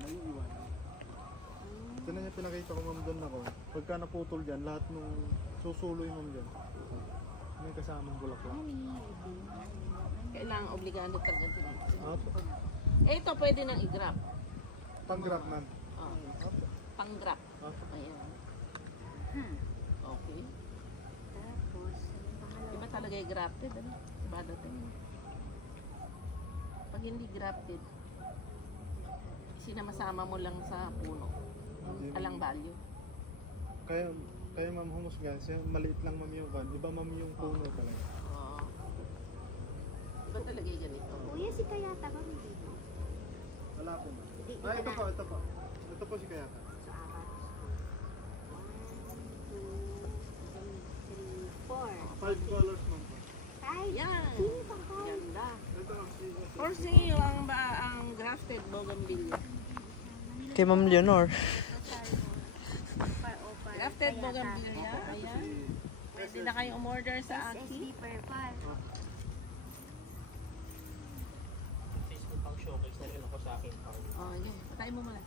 may iwanan. Ito na niya pinakita ko ma'am doon ako. Pagka naputol dyan, lahat nung susuloy ma'am dyan. May kasamang bulaklak. Kailangan obligado talaga dito. Apo. Eh, ito pwede nang i-grab. Pang-grap ma'am. Oh. Pang-grab. Apo. Ayan. Okay. Tapos, Iba talaga yung grafted, ano? Iba dating. Pag hindi grafted, sinamasama mo lang sa puno. Alang value. Kaya ma'am humusga, maliit lang ma'am yung van. Iba ma'am yung puno talaga. Oo. Iba talaga yung ganito. kuya, si Kayata ba may dito? Wala po ma'am. Hindi, Ah, ito na. po, ito po. Ito po si Kayata. So, 1, 2, 3, 4. 5 colors ma'am po. Ay, Yan. sino pang call? Ganda. Ito ang Orsino ang grafted bougainvillea. Kay Ma'am Leonor. Grafted bougainvillea. Ayan. Pwede na kayong umorder sa SSD Aki. purple. Facebook pang showcase na rin ako sa akin. Oh, yun. Patayin mo muna.